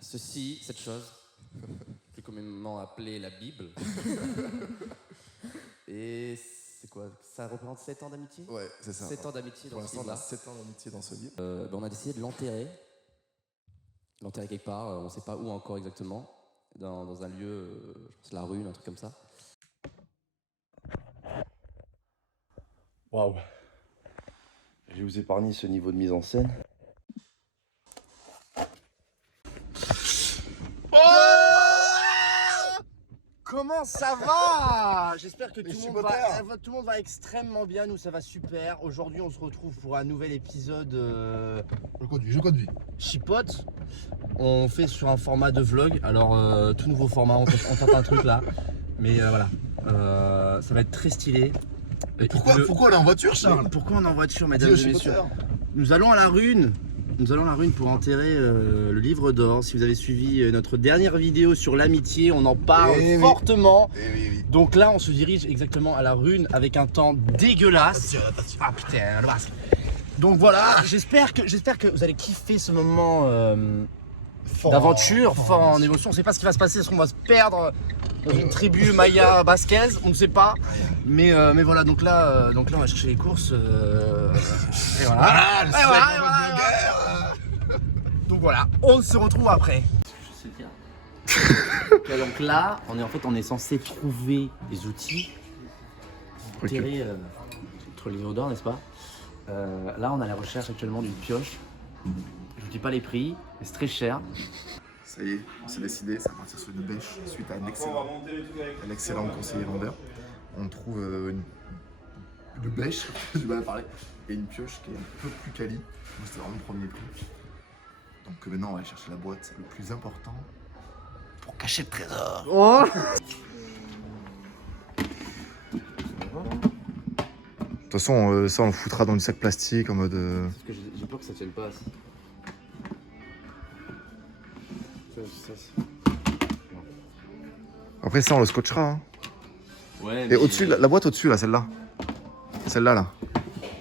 cette chose, plus communément appelée la Bible. Et c'est quoi? Ça représente 7 ans d'amitié? Ouais, c'est ça. 7 ans d'amitié dans ce livre-là. Pour l'instant, on a 7 ans d'amitié dans ce livre. On a décidé de l'enterrer. L'enterrer quelque part, on ne sait pas où encore exactement. Dans un lieu, je pense la rue, un truc comme ça. Waouh. Je vais vous épargner ce niveau de mise en scène. Comment ça va? J'espère que tout le monde va extrêmement bien. Nous, ça va super. Aujourd'hui, on se retrouve pour un nouvel épisode Je conduis. Chipote. On fait sur un format de vlog. Alors, tout nouveau format, on tente un truc là. Mais voilà, ça va être très stylé. Pourquoi on est en voiture, Charles? Pourquoi on est en voiture, mesdames et messieurs? Nous allons à la Rune. Nous allons à la Rune pour enterrer le livre d'or. Si vous avez suivi notre dernière vidéo sur l'amitié, on en parle fortement. Oui. Donc là, on se dirige exactement à la Rune avec un temps dégueulasse. Attention. Ah putain, le masque. Donc voilà, j'espère que vous allez kiffer ce moment d'aventure, fort en émotion. On ne sait pas ce qui va se passer, est-ce qu'on va se perdre dans une tribu Maya basquaise, on ne sait pas. Mais voilà, donc là, on va chercher les courses. Et voilà. Donc voilà, on se retrouve après. Je sais bien. Donc là, on est censé trouver des outils pour enterrer notre livre d'or, n'est-ce pas? Là, on a la recherche actuellement d'une pioche. Je vous dis pas les prix, mais c'est très cher. Ça y est, on s'est décidé, ça va partir sur une bêche suite à un excellent conseiller vendeur. On trouve une bêche, j'ai mal parlé, et une pioche qui est un peu plus quali. C'était vraiment le premier prix. Donc maintenant, on va aller chercher la boîte le plus important pour cacher le trésor. Oh, De toute façon, ça on le foutra dans le sac plastique en mode. parce que j'ai peur que ça tienne pas. Après ça, on le scotchera. Hein. Ouais, Et au-dessus, la boîte au-dessus, là, celle-là. Celle-là, là.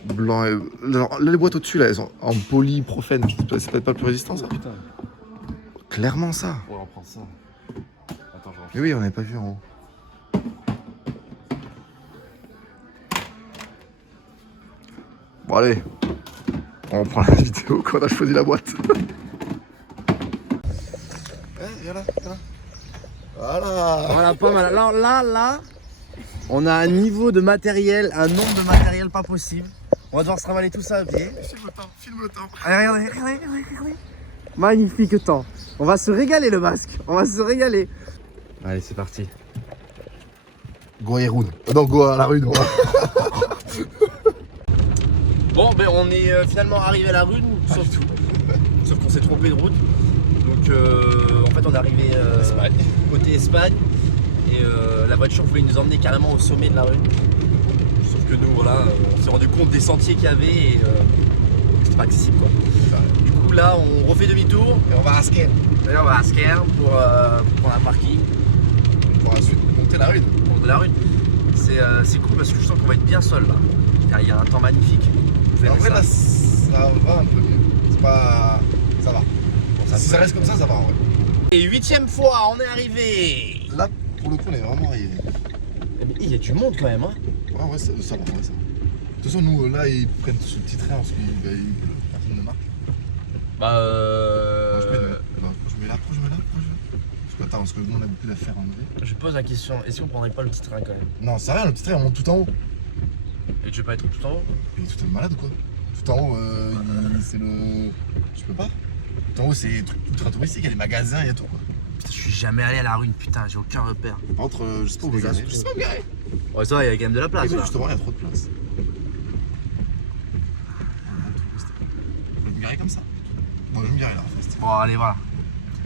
Blanc et... Là, les boîtes au-dessus, là, elles sont en polyprofène. C'est peut-être pas le plus résistant, ça. Putain. Clairement, ça. Ouais, on prend ça. Attends, je rentre. Mais oui, on n'avait pas vu en haut. Bon, allez. On prend la vidéo quand on a choisi la boîte. Viens là. Voilà. Voilà, pas mal. Là, on a un niveau de matériel, un nombre de matériel pas possible. On va devoir se ravaler tout ça à pied. Filme le temps. Allez, regardez. Magnifique temps. On va se régaler le masque. On va se régaler. Allez, c'est parti. Go à Héroun. Non, go à la rue. Bon, ben on est finalement arrivé à la Rune, sauf qu'on s'est trompé de route. Donc en fait on est arrivé côté Espagne et la voiture voulait nous emmener carrément au sommet de la Rune. Sauf que nous voilà, on s'est rendu compte des sentiers qu'il y avait et c'était pas accessible quoi. Du coup là on refait demi-tour Et on va à Asker. et on va à Asker pour prendre un parking Pour ensuite monter la rue. pour de la Rune. C'est cool parce que je sens qu'on va être bien seul là. Il y a un temps magnifique. En vrai, là, ça va un peu mieux. C'est pas. Ça va. Bon, si ça reste comme ça va en vrai. Et 8e fois, on est arrivé. Là, pour le coup, on est vraiment arrivé. Mais il y a du monde quand même, hein. Ouais, ça va, ça. De toute façon, nous, là, ils prennent ce petit train parce qu'il pleut. Personne ne marque. Je mets là. Parce que, attends, parce que nous, on a beaucoup d'affaires à enlever. Je pose la question, est-ce qu'on prendrait pas le petit train quand même? Non, c'est rien, le petit train, on monte tout en haut. Et tu veux pas être tout en haut? Mais tout est malade ou quoi? Tout en haut, c'est le. Je peux pas. Tout en haut, c'est ultra touristique, il y a des magasins, il y a tout quoi. Putain, je suis jamais allé à la Rune, putain, j'ai aucun repère. Par contre, je sais pas où me garer. Je sais pas où me garer. Ouais, ça va, il y a quand même de la place là. Justement, il y a trop de place. Je vais me garer comme ça. Non, je vais me garer là en fait. Bon, allez, voilà.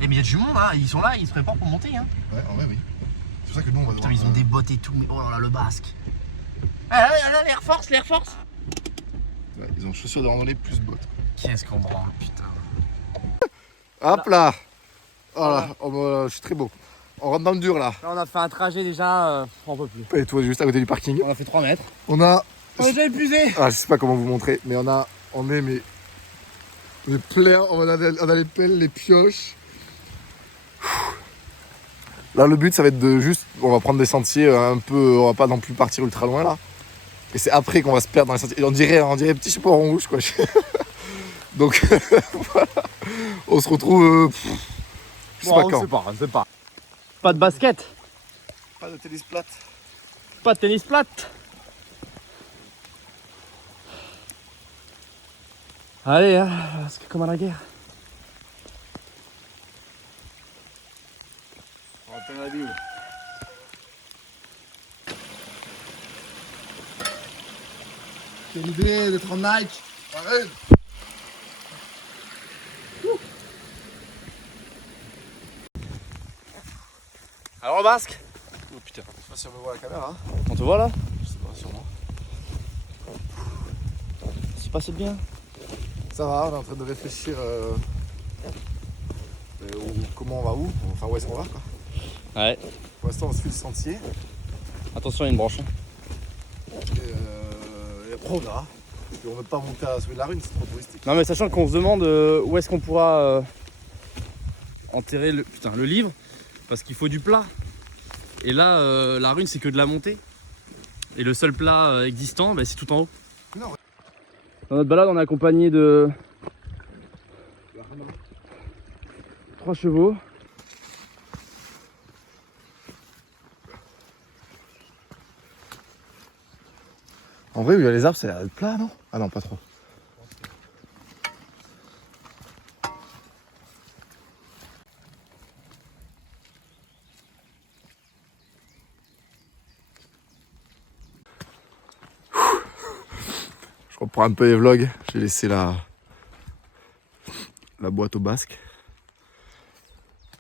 Eh, mais il y a du monde, hein, ils sont là, ils se préparent pour monter, hein. Ouais, en vrai, oui. C'est pour ça que nous, on va Putain, devoir. ils ont des bottes et tout, mais oh là là, le basque. Ah, là, l'Air Force. Ouais, ils ont chaussures de randonnée plus bottes. Qu'est-ce qu'on prend, putain. Hop là. Voilà, je suis très beau. On rentre dans le dur là. Là, on a fait un trajet déjà, on peut plus. Et toi, juste à côté du parking. On a fait 3 mètres. On a. On est déjà épuisé. Ah, je sais pas comment vous montrer, mais on est plein. On a les pelles, les pioches. Là, le but, ça va être de juste... On va prendre des sentiers un peu... On va pas non plus partir ultra loin, là. Et c'est après qu'on va se perdre dans les sentiers. Et on dirait petit chaperon rouge, quoi. Donc, voilà. On se retrouve... je sais pas quand. On sait pas. Pas de basket. Pas de tennis plate. Pas de tennis plate. Allez, hein, c'est comme à la guerre. On va tenir la Bible. Quelle idée d'être en Nike. Arrête. Alors le basque. Oh putain, je sais pas si on me voit à la caméra. Hein. On te voit là? Je sais pas, sûrement. C'est passé bien. Ça va, on est en train de réfléchir comment on va où, enfin où est-ce qu'on va quoi. Ouais. Pour l'instant on suit le sentier Attention, il y a une branche. et après on verra. Et on ne veut pas monter à celui de la rune, c'est trop touristique. Non mais sachant qu'on se demande où est-ce qu'on pourra enterrer le livre, parce qu'il faut du plat. Et là, la rune c'est que de la montée. Et le seul plat existant, c'est tout en haut. Non, ouais. Dans notre balade, on est accompagné de 3 chevaux. En vrai, où il y a les arbres, ça a l'air plat, non? Ah non, pas trop. Je reprends un peu les vlogs. J'ai laissé la boîte au basque.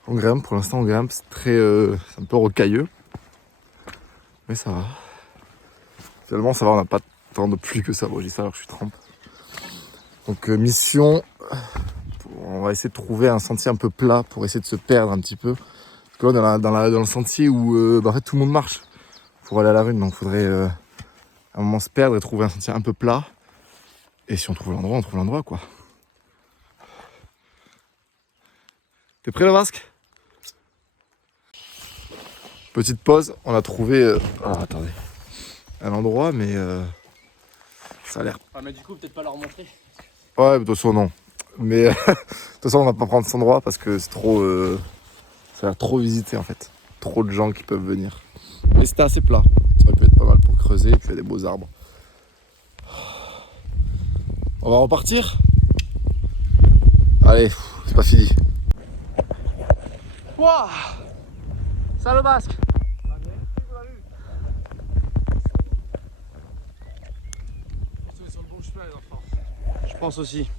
On grimpe, pour l'instant on grimpe, c'est très, c'est un peu rocailleux. Mais ça va. Finalement ça va, on n'a pas tant de pluie que ça. Bon, je dis ça alors que je suis trempe. Donc mission, on va essayer de trouver un sentier un peu plat pour essayer de se perdre un petit peu. Parce que là on est dans le sentier où en fait tout le monde marche pour aller à la rune. Donc il faudrait à un moment se perdre et trouver un sentier un peu plat. Et si on trouve l'endroit, on trouve l'endroit quoi. T'es prêt le basque? Petite pause, on a trouvé attendez, un endroit mais ça a l'air... Ah mais du coup peut-être pas leur montrer. Ouais, de toute façon non. Mais de toute façon on va pas prendre cet endroit parce que c'est trop... ça a l'air trop visité en fait. Trop de gens qui peuvent venir. Mais c'était assez plat. Ça aurait pu être pas mal pour creuser et puis il y a des beaux arbres. On va repartir? Allez, c'est pas fini. Wouah! Ça le basque! Je pense aussi.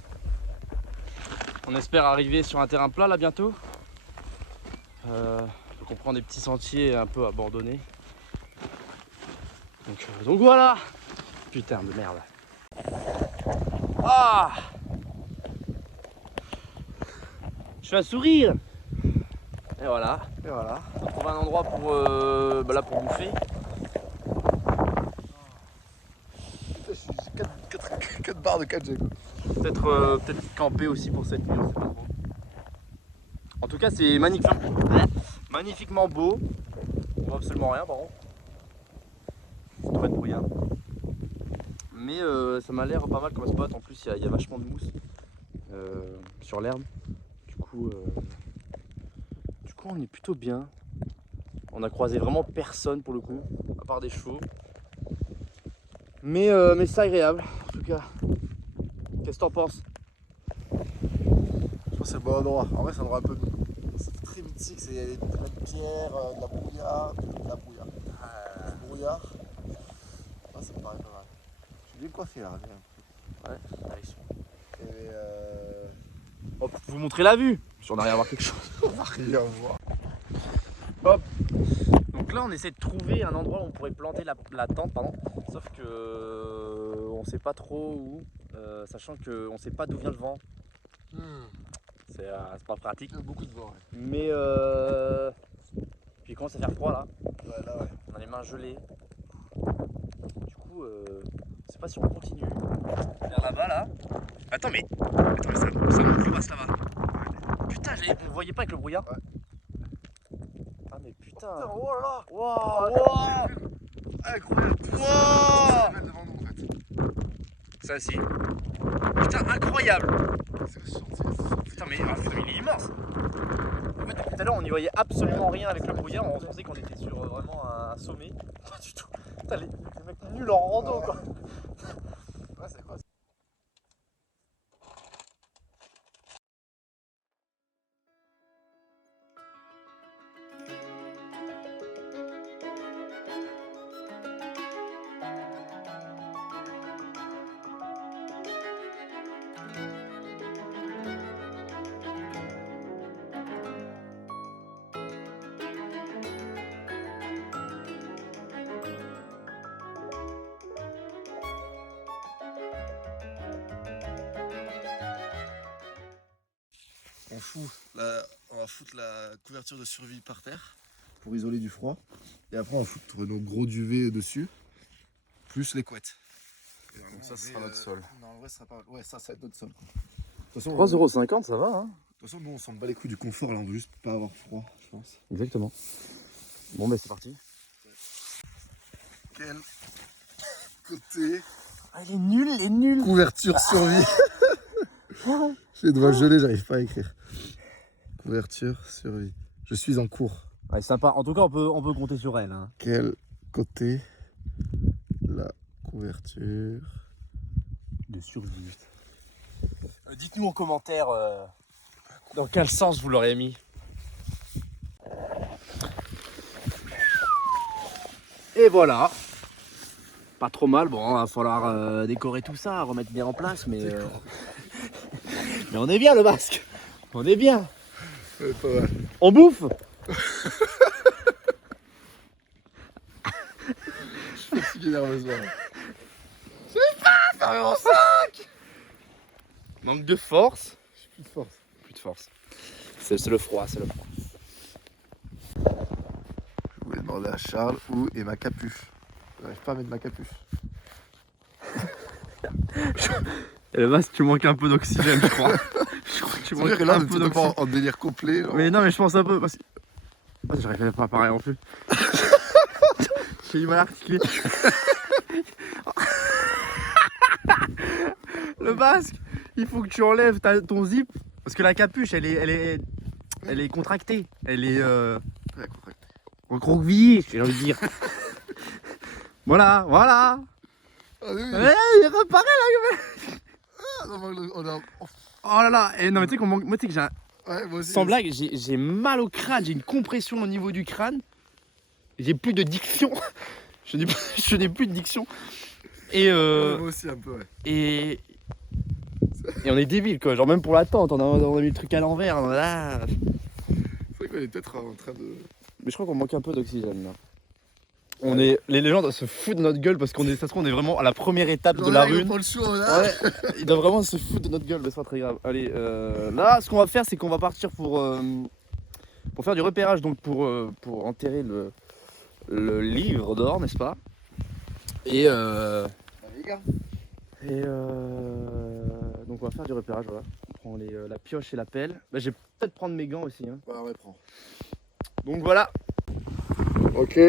On espère arriver sur un terrain plat là bientôt. Donc on prend des petits sentiers un peu abandonnés. Donc voilà! Putain de merde. Ah! Je fais un sourire! Et voilà. On trouve un endroit pour, là pour bouffer. J'ai 4 barres de 4G quoi. Peut-être camper aussi pour cette nuit, on sait pas trop. En tout cas, c'est magnifiquement beau. On voit absolument rien par contre. C'est trop de brouillard. Mais ça m'a l'air pas mal comme spot. En plus, il y a vachement de mousse sur l'herbe. Du coup, on est plutôt bien. On a croisé vraiment personne pour le coup, à part des chevaux. Mais c'est agréable en tout cas. Qu'est-ce que t'en penses? Je pense que c'est le bon endroit. En vrai c'est un endroit un peu... C'est très mythique, il y a plein de pierres, de la brouillard. Du brouillard. Ah, ça me paraît pas mal. Je suis bien coiffé là. Ouais, direction. Et Hop, vous montrer la vue, si on arrive à voir quelque chose. on va rien voir. Hop. Donc là on essaie de trouver un endroit où on pourrait planter la tente, pardon. Sauf que on sait pas trop où, sachant qu'on sait pas d'où vient le vent. C'est pas pratique. Il y a beaucoup de vent. Ouais. Mais puis il commence à faire froid là. Ouais, là ouais. On a les mains gelées. Du coup, je sais pas si on continue vers là-bas là. Attends mais ça monte le basse là-bas. Putain, on voyait pas avec le brouillard. Ouais. Ah mais putain. putain. Oh là là. Waouh. Incroyable. Wow. Devant nous en fait. Ça si. Putain, incroyable. C'est sorti. Putain, mais il est immense. En fait, depuis tout à l'heure, on n'y voyait absolument rien avec le brouillard. On pensait qu'on était sur vraiment un sommet. Pas du tout. Putain, les mecs nuls en rando, quoi. Ouais, c'est quoi? On va foutre la couverture de survie par terre pour isoler du froid. Et après on va foutre notre gros duvet dessus, plus les couettes. Et voilà, donc ça sera notre sol. Non, en vrai, ça sera pas... Ouais, ça va être notre sol. De toute façon, 3,50 €, ça va, hein. de toute façon, nous on s'en bat les couilles du confort là, on veut juste pas avoir froid, je pense. Exactement. Bon, bah c'est parti. Quel côté Ah, il est nul. couverture survie. J'ai les doigts gelés, j'arrive pas à écrire. Couverture survie. Je suis en cours. Ouais, sympa. En tout cas, on peut compter sur elle. Hein. Quel côté la couverture De survie. Dites-nous en commentaire dans quel sens vous l'aurez mis. Et voilà. Pas trop mal. Bon, va falloir décorer tout ça, remettre bien en place, mais mais on est bien le basque. On est bien. Ouais, pas mal. On bouffe. Je suis fatigué nerveusement. J'ai pas fermé mon sac. Manque de force. J'ai plus de force. Plus de force. C'est le froid, c'est le froid. Je voulais demander à Charles où est ma capuche. J'arrive pas à mettre ma capuche. Et le basque, tu manques un peu d'oxygène, je crois. Je crois que tu manques là, un on est peu totalement d'oxygène. en délire complet. Genre. Mais non, mais je pense un peu parce que. Ah, j'arrive pas à parler non plus. J'ai du mal à articuler. Le basque, il faut que tu enlèves ton zip parce que la capuche, elle est contractée. Elle est Ouais, contracté. recroquevillée, j'ai envie de dire. Voilà. Ah oui, oui. Ouais, il reparaît là. Ah, non, on a... Oh là là. Et non, mais tu sais qu'on manque. Moi, tu sais que j'ai un. Ouais, moi aussi. Sans blague, j'ai mal au crâne, j'ai une compression au niveau du crâne. J'ai plus de diction. Je n'ai plus de diction. Et, Ouais, moi aussi un peu, ouais. et on est débile quoi. Genre même pour l'attente, on a mis le truc à l'envers. Là. C'est vrai qu'on est peut-être en train de... Mais je crois qu'on manque un peu d'oxygène là. On est, les gens doivent se foutre de notre gueule parce qu'on est, ça se trouve, on est vraiment à la première étape de la rune. Pas le choix, là. Ouais, ils doivent vraiment se foutre de notre gueule, mais c'est pas très grave. Allez, là, ce qu'on va faire, c'est qu'on va partir pour faire du repérage, donc pour enterrer le livre d'or, n'est-ce pas? Et Les gars. donc on va faire du repérage, voilà. On prend la pioche et la pelle. Bah, je vais peut-être prendre mes gants aussi. Hein. Bah ouais, prends. Donc voilà. Ok.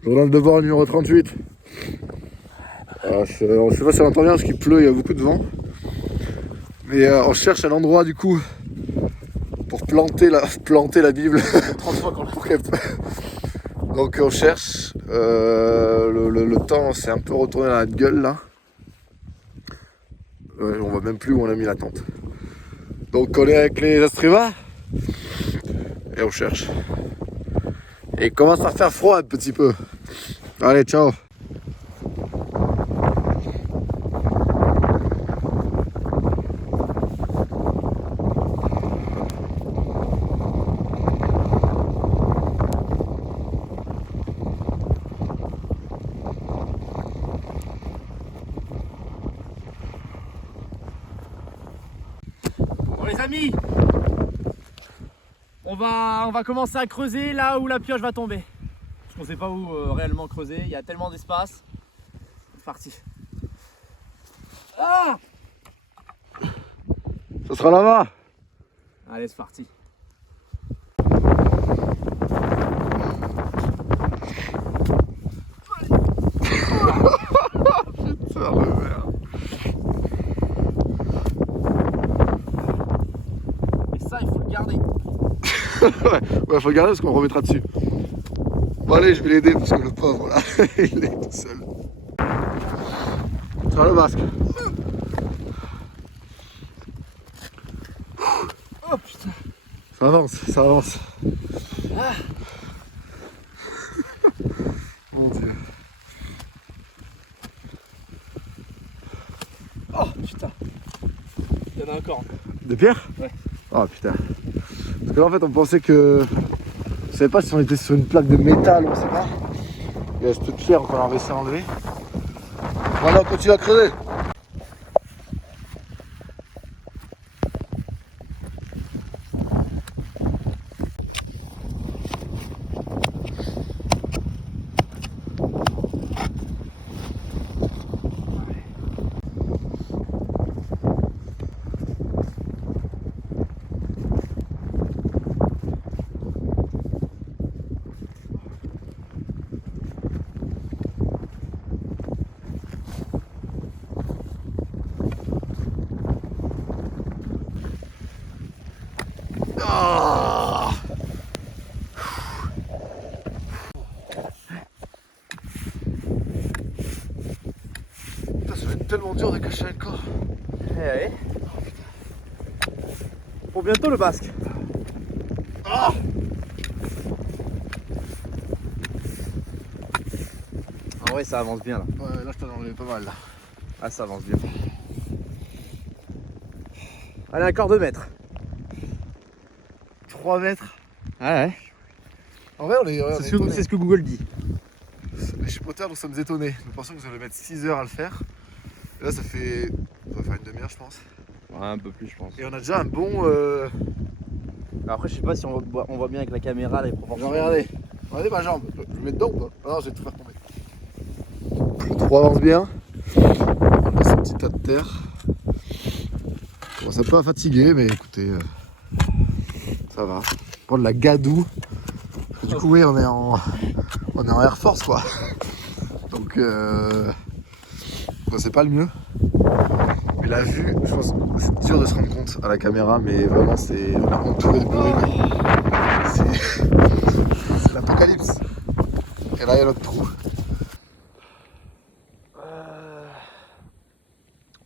Journal de bord numéro 38. Je sais pas si on entend bien parce qu'il pleut, il y a beaucoup de vent. Mais on cherche un endroit du coup pour planter la Bible. 30 fois qu'on l'a. Pour qu'elle- Donc on cherche. Le temps s'est un peu retourné dans la gueule là. Ouais, on voit même plus où on a mis la tente. Donc on est avec les Astreva et on cherche. Et il commence à faire froid un petit peu. Allez, ciao. Bon les amis, on va commencer à creuser là où la pioche va tomber. Parce qu'on sait pas où réellement creuser, il y a tellement d'espace. C'est parti. Ah, Ça sera là-bas. allez, c'est parti. garder. Ouais, faut garder parce qu'on remettra dessus. Bon allez, je vais l'aider parce que le pauvre là, il est tout seul. Ça va le masque? Oh putain. Ça avance, ça avance. Ah. Mon Dieu. Oh putain. Il y en a encore. Des pierres? Ouais. Oh putain. Parce que là en fait on pensait que... Je savais pas si on était sur une plaque de métal, on sait pas. Il y a cette pierre qu'on a réussi à enlever. Voilà, on continue à creuser. Ah, putain, ça va être tellement dur de cacher le corps. Ouais. Pour bientôt le basque. Ah, En vrai ça avance bien là. ouais, là je t'en ai enlevé pas mal là. Ah ça avance bien. Allez encore 2 mètres. 3 mètres. Ah ouais. En vrai, on est étonnés. C'est ce que Google dit. Les chipoteurs, nous sommes étonnés. Nous pensions que vous allez mettre 6 heures à le faire. Et là, ça va faire une demi-heure, je pense. Ouais, un peu plus je pense. Et on a déjà un bon. Après je sais pas si on voit bien avec la caméra les proportions. Regardez ma jambe. Je vais mettre dedans ou pas? Ah non, je vais tout faire tomber. Le trou avance bien. On a ce petit tas de terre. On commence un peu à fatiguer, mais écoutez, ça va. Prendre la gadoue. Parce que du coup, oui, on est en Air Force, quoi. Donc, c'est pas le mieux. Mais la vue, je pense, c'est dur de se rendre compte à la caméra, mais vraiment, on est entouré de brume. C'est l'apocalypse. Et là, il y a notre trou.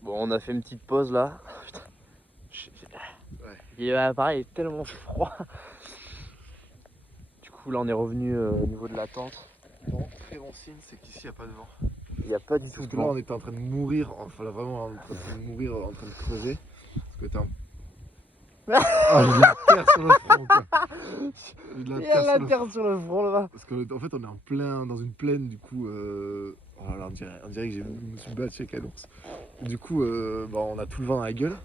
Bon on a fait une petite pause là. Putain. Et pareil, il est tellement froid. Du coup là on est revenu au niveau de la tente. Non, très bon signe, c'est qu'ici, il n'y a pas de vent. Il n'y a pas du tout Parce de que là, vent. on était en train de mourir, enfin là, vraiment en train de mourir, en train de creuser. Parce que t'es en... Ah, j'ai de la terre sur le front, quoi. J'ai de Il y a la terre sur le front là-bas. Parce qu'en fait, on est dans une plaine, du coup. Oh là là, on dirait que je me suis battu avec un ours. Du coup, on a tout le vent dans la gueule.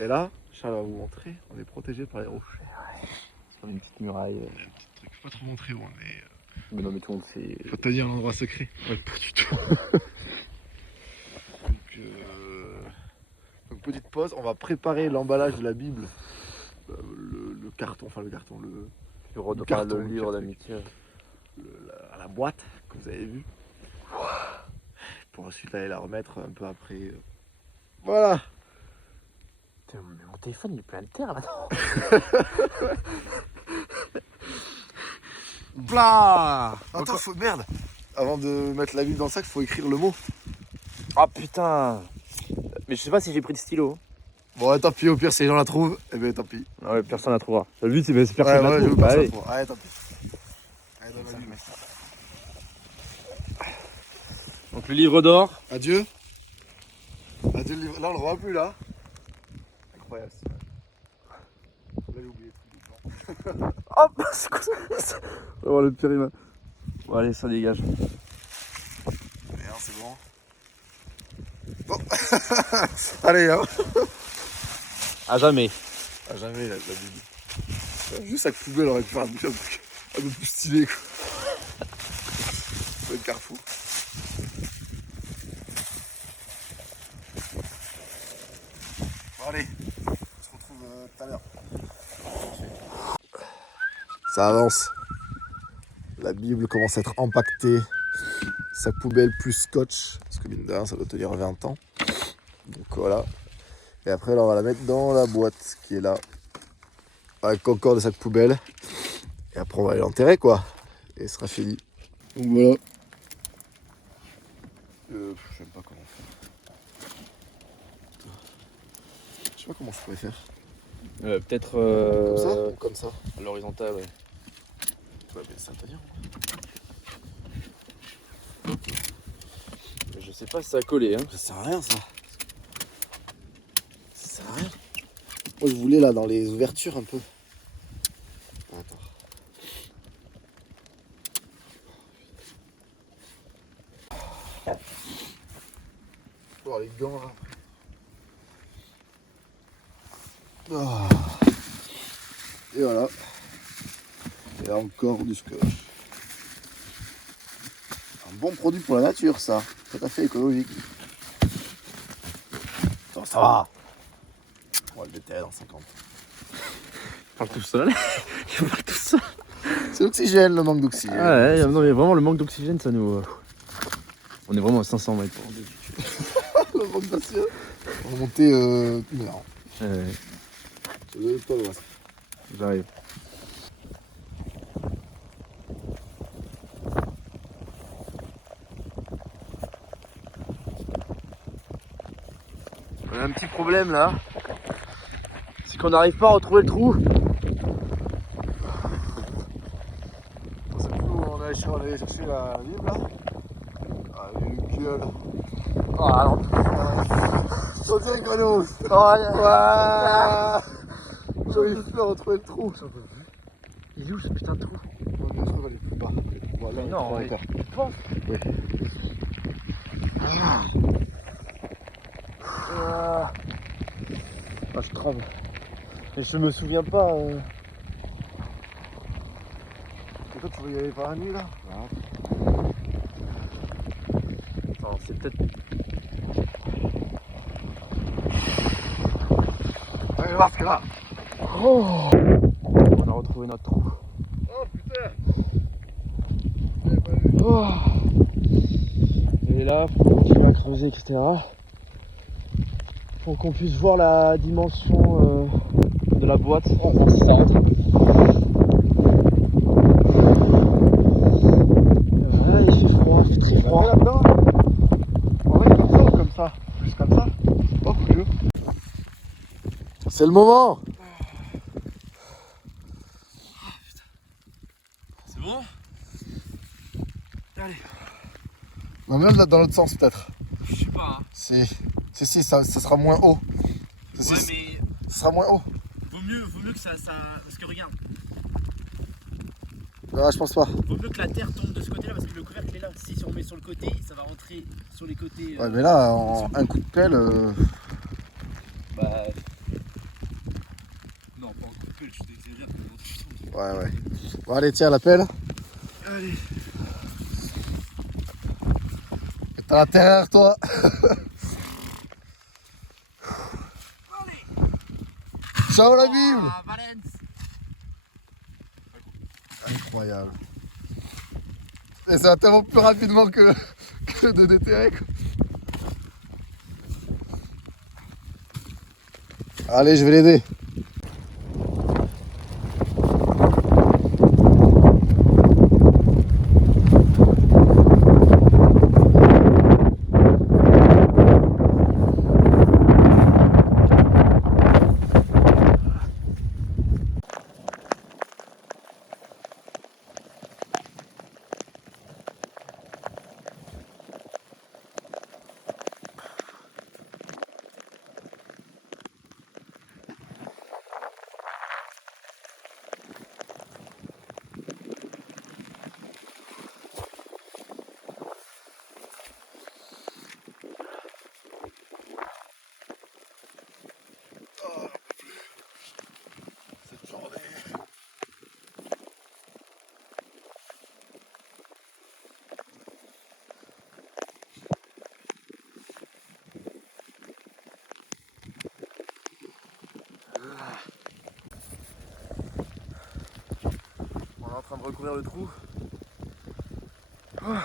Et là, Charles va vous montrer, on est protégé par les rochers. C'est comme une petite muraille. Il y a un petit truc, faut pas trop montrer, ouais, mais. Mais non mais tout le monde sait. Faut te dire l'endroit secret. Ouais, pas du tout. Donc petite pause, on va préparer l'emballage de la Bible, le carton, le carton, le livre d'amitié. la boîte que vous avez vu, pour ensuite aller la remettre un peu après. Voilà. Putain, mais mon téléphone il est plein de terre là-dedans. Blah. Attends, merde. Avant de mettre la Bible dans le sac, faut écrire le mot. Ah putain. Mais je sais pas si j'ai pris de stylo. Bon, tant pis, au pire, si les gens la trouvent, eh ben tant pis. Ah ouais, personne la trouvera. Le but c'est personne la trouve. Je veux Bah, pas allez. ça. Allez, tant pis. Allez, dans la Bible. Donc le livre d'or. Adieu. Adieu le livre. Là, on le voit plus, là. Incroyable. Là, j'ai oublié tout le temps. Hop, c'est quoi ça? On va voir le périmètre. Bon allez, ça dégage. Merde, c'est bon. Bon. Allez, hein. À jamais. À jamais, la Bible. Juste sac poubelle, on aurait pu faire un truc un peu plus stylé, quoi. Ça va être Carrefour. Bon, allez. On se retrouve tout à l'heure. Ça avance. La Bible commence à être empaquetée. Sac poubelle plus scotch. Parce que mine de rien, ça doit tenir 20 ans. Donc voilà. Et après, là, on va la mettre dans la boîte qui est là. avec encore des sacs poubelles. Et après on va aller l'enterrer quoi. Et ce sera fini. Donc voilà. Je sais même pas comment faire. Je sais pas comment je pourrais faire. Peut-être Comme ça ou comme ça? à l'horizontale, ouais. Ouais mais ça va tenir. Je sais pas si ça a collé, hein. Ça sert à rien ça. Ça sert à rien. Moi je voulais là dans les ouvertures un peu. Attends. Oh les gants là. Ah. Et voilà. Et encore du scotch. Un bon produit pour la nature ça. Tout à fait écologique. Attends, ça va. On va le déterrer dans 50. Il parle tout seul. Il parle tout seul. C'est l'oxygène, le manque d'oxygène. Ah ouais, non mais vraiment le manque d'oxygène, ça nous... On est vraiment à 500 mètres. Le manque d'oxygène. On va monter 1 heure. Je vais pas le masque. J'arrive. On a un petit problème là. C'est qu'on n'arrive pas à retrouver le trou. On sait plus où on est allé chercher la Bible là. Ah, il y a une gueule. Ah non. On dirait une grenouille. J'arrive plus à retrouver le trou. Il est où ce putain de trou? On se trouve aller plus bas. Voilà, Non, encore. tu penses? Ouais. Ah, je tremble. Et je me souviens pas. Et toi tu veux y aller par la nuit là? Attends, c'est peut-être. Allez, le masque là. Oh, on a retrouvé notre trou. Oh putain. Oh. Et là, faut continuer à creuser, etc. Pour qu'on puisse voir la dimension de la boîte. On va voir si ça rentre. Voilà, il fait froid, il fait très froid. Là-dedans. En vrai, comme ça ou comme ça? Plus comme ça? Oh, mieux. C'est le moment. C'est bon? Allez. Non, même là, dans l'autre sens peut-être. Je sais pas. Hein. Si, ça sera moins haut. Ouais, mais Ça sera moins haut. vaut mieux que ça. Parce que regarde, Non, je pense pas. vaut mieux que la terre tombe de ce côté-là parce que le couvercle est là. Si on met sur le côté, ça va rentrer sur les côtés. Ouais, mais là, en un coup de pelle. Bah. Non, pas en coup de pelle, je t'exagère. Ouais. Bon, allez, tiens, la pelle. Allez. T'as la terre derrière toi. Ciao la Bible. Ah, Valence. Incroyable. Et ça va tellement plus rapidement que de déterrer. Quoi. Allez, je vais l'aider. On est en train de recouvrir le trou. Pas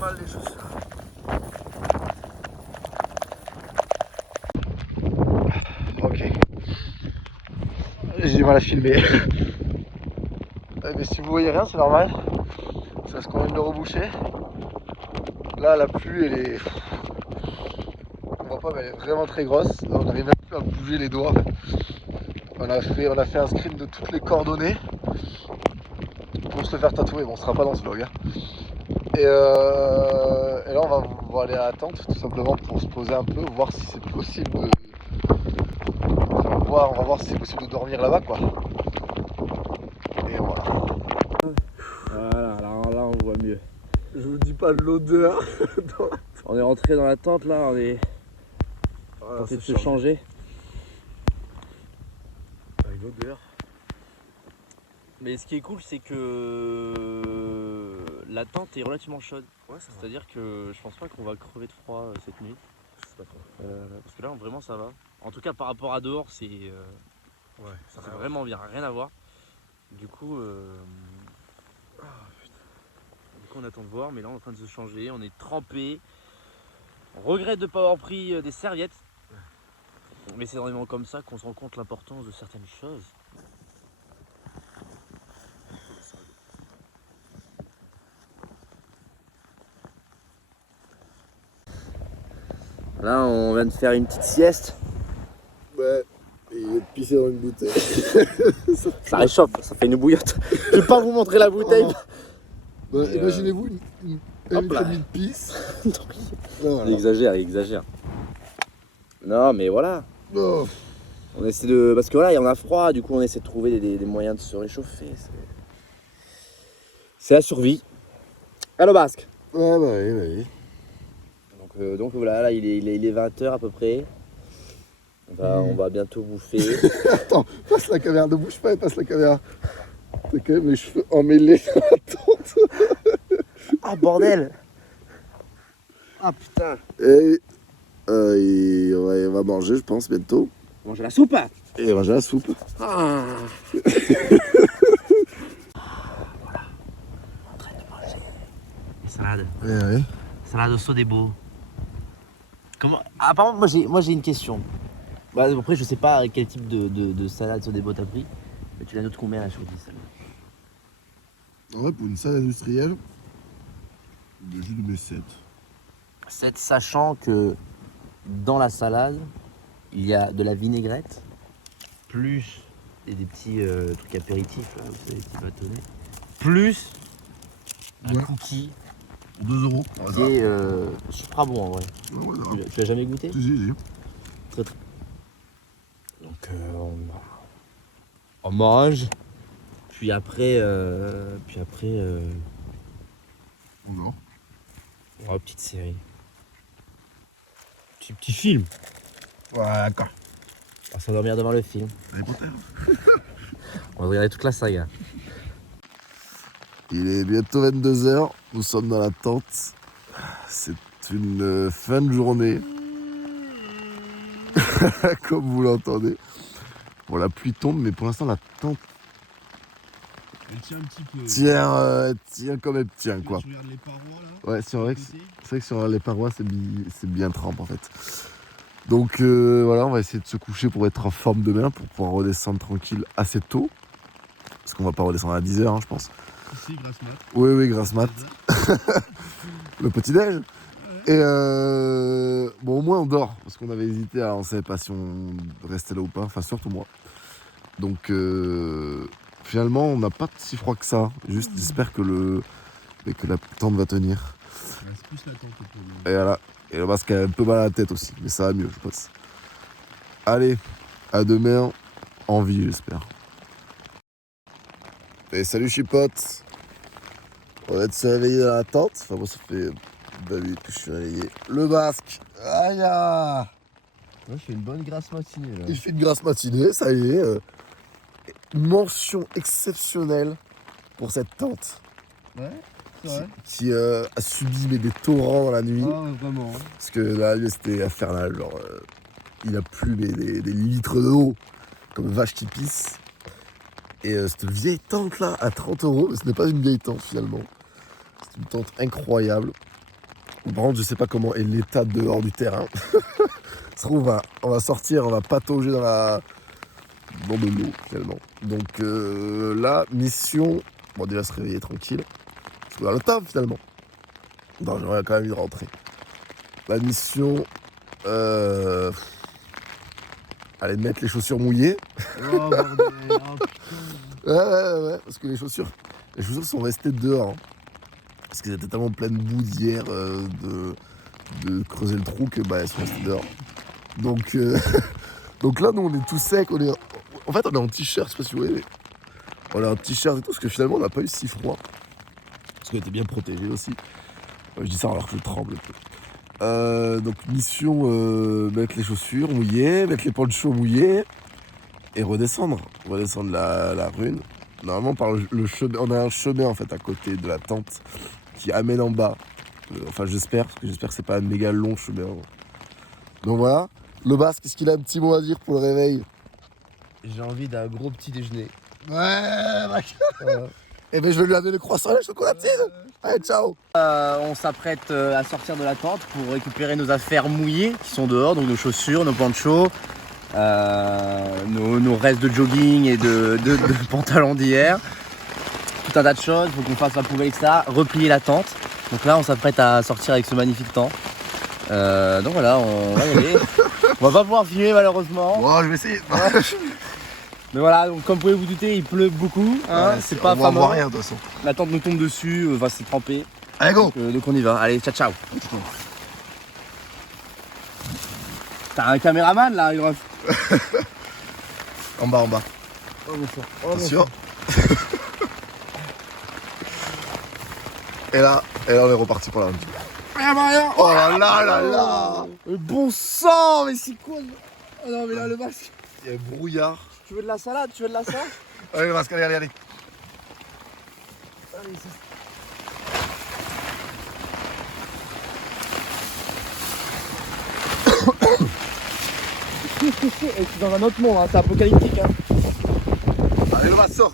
mal les chaussures. mal à filmer. Mais si vous voyez rien, c'est normal. C'est parce qu'on vient de le reboucher. Là, la pluie, elle est... On voit pas, mais elle est vraiment très grosse. Là, on n'arrive même plus à bouger les doigts. On a fait un screen de toutes les coordonnées pour se le faire tatouer. Bon, on sera pas dans ce vlog. Hein. Et là, on va aller à la tente, tout simplement pour se poser un peu, voir si c'est possible de... On va voir si c'est possible de dormir là-bas, quoi. Et voilà. Voilà, alors là on voit mieux. Je vous dis pas l'odeur. On est rentré dans la tente là, on est tenté de se changer. Avec l'odeur. Mais ce qui est cool, c'est que la tente est relativement chaude. Ouais, c'est-à-dire que je pense pas qu'on va crever de froid cette nuit. Je sais pas trop. Parce que là, vraiment, ça va. En tout cas, par rapport à dehors, c'est Ouais, ça c'est vraiment bien, rien à voir. Du coup, on attend de voir, mais là, on est en train de se changer. On est trempé. On regrette de ne pas avoir pris des serviettes. Mais c'est dans des moments comme ça qu'on se rend compte l'importance de certaines choses. Là, on vient de faire une petite sieste. Ouais, et de pisser dans une bouteille. Ça réchauffe, ça fait une bouillotte. Je vais pas vous montrer la bouteille. Bah, imaginez-vous une de pisse. Voilà. Il exagère. Non, mais voilà. Oh. On essaie de... Parce que voilà, il y en a froid, du coup on essaie de trouver des moyens de se réchauffer. C'est la survie. Allo Basque. Ouais, bah oui. Donc voilà, là il est 20h à peu près. On va bientôt bouffer. Attends, passe la caméra, ne bouge pas et passe la caméra. T'as quand même les cheveux emmêlés dans la tente. Ah bordel. Ah putain. Et on va manger, je pense, bientôt. Manger la soupe. Et manger la soupe. Ah. Voilà. En train de manger une salade. Ouais. Salade au sodebo. Comment... Ah par contre, moi j'ai une question. Bah, après je sais pas quel type de salade sodebo t'as pris. Mais tu la notes combien la chose celle-là? En vrai, pour une salade industrielle, je lui mets 7. 7, sachant que dans la salade, il y a de la vinaigrette, plus des petits trucs apéritifs, là, vous savez, des petits bâtonnets, plus un cookie Pour 2 euros. qui est super bon en vrai. Ouais, Tu l'as jamais goûté? Si. Très. Donc on mange, puis après Non. on va une petite série. Petit film. Ouais, d'accord. On va s'endormir devant le film. Harry Potter. On va regarder toute la saga. Il est bientôt 22h, nous sommes dans la tente. C'est une fin de journée. Comme vous l'entendez. Bon, la pluie tombe, mais pour l'instant la tente Elle tient un petit peu. tient comme elle tient, quoi. Tu regardes les parois là. Ouais, c'est vrai que sur les parois, c'est bien trempe en fait. Donc voilà, on va essayer de se coucher pour être en forme demain, pour pouvoir redescendre tranquille assez tôt. Parce qu'on va pas redescendre à 10h, hein, je pense. Ici, grasse mat. Oui, grâce mat. Le petit-déj. Et bon, au moins on dort, parce qu'on avait hésité, on savait pas si on restait là ou pas, enfin surtout moi. Donc finalement, on n'a pas si froid que ça. Juste, j'espère que la tente va tenir. C'est plus la tente que Et voilà. Et le masque a un peu mal à la tête aussi, mais ça va mieux, je pense. Allez, à demain, en vie, j'espère. Et salut chipotes. On va se réveiller dans la tente. Enfin, moi, ça fait 20 minutes que je suis réveillé. Le masque. Aïe ah. Moi, je fais une bonne grasse matinée là. Il fait une grasse matinée, ça y est. Mention exceptionnelle pour cette tente. Ouais, c'est vrai. Qui a subi des torrents dans la nuit. Ah, vraiment. Parce que là, c'était infernal. Genre, il a plu des litres d'eau, comme vache qui pisse. Et cette vieille tente là, à 30 €, mais ce n'est pas une vieille tente finalement. C'est une tente incroyable. Par contre, je sais pas comment est l'état dehors du terrain. Ça se trouve, on va sortir, on va patauger dans dans de l'eau finalement. Donc là, mission, bon déjà se réveiller tranquille, parce qu'on a le taf finalement. Non, j'aurais quand même envie de rentrer. La mission, aller mettre les chaussures mouillées. Oh bordel, Ouais, parce que les chaussures sont restées dehors. Hein. Parce qu'elles étaient tellement pleines de boue d'hier de creuser le trou que elles sont restées dehors. Donc, donc là, nous, on est tout sec. En fait, on est en t-shirt, je sais pas si vous voyez. Mais on est en t-shirt et tout, parce que finalement, on n'a pas eu si froid. Parce qu'on était bien protégés aussi. Je dis ça alors que je tremble un peu. Donc, mission, mettre les chaussures mouillées, mettre les ponchos mouillés et redescendre. Redescendre la rune. Normalement, par le chemin, on a un chemin en fait à côté de la tente qui amène en bas. Enfin, j'espère, parce que j'espère que c'est pas un méga long chemin. Donc voilà. Le Basque, est-ce qu'il a un petit mot à dire pour le réveil? J'ai envie d'un gros petit déjeuner. Ouais, mec. Et ben je vais lui amener le croissant et la chocolatine. Allez, ciao. On s'apprête à sortir de la tente pour récupérer nos affaires mouillées qui sont dehors, donc nos chaussures, nos ponchos, nos restes de jogging et de pantalons d'hier. Tout un tas de choses, il faut qu'on fasse la poubelle, etc. Replier la tente. Donc là, on s'apprête à sortir avec ce magnifique temps. Donc voilà, on va y aller. On va pas pouvoir filmer malheureusement. Bon, je vais essayer. Mais voilà, donc comme vous pouvez vous douter, il pleut beaucoup. Hein, Ouais, c'est pas on voit fameux. rien de toute façon. La tente nous tombe dessus, va se tremper. Allez, go. Donc on y va. Allez, ciao ciao. T'as un caméraman là, il ref. En bas, en bas. Oh mon frère. Oh, Attention. Et là, on est reparti pour la run. rien. Oh là là là là. Bon sang, mais c'est quoi? Oh non mais là le masque. Il y a un brouillard. Tu veux de la salade? Allez, le masque, allez. Allez, je suis dans un autre monde, hein, c'est apocalyptique. Hein. Allez, le masque, sort.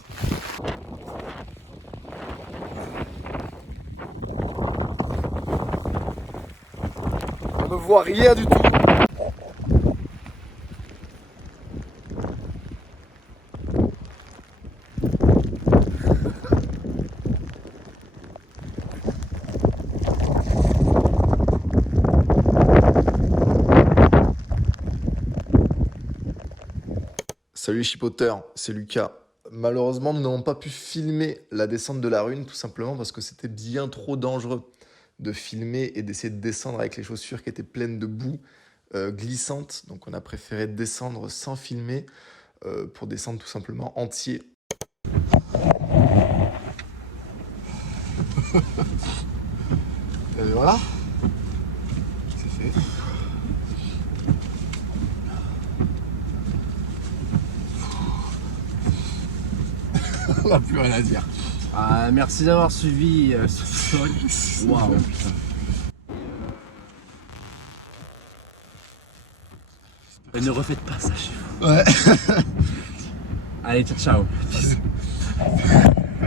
On ne voit rien du tout. Salut les chipoteurs, c'est Lucas. Malheureusement, nous n'avons pas pu filmer la descente de la rune, tout simplement parce que c'était bien trop dangereux de filmer et d'essayer de descendre avec les chaussures qui étaient pleines de boue glissante. Donc on a préféré descendre sans filmer pour descendre tout simplement entier. Et voilà, c'est fait. On n'a plus rien à dire. Merci d'avoir suivi ce sol. Waouh. Et ne refaites pas ça chez vous. Ouais. Allez, ciao ciao.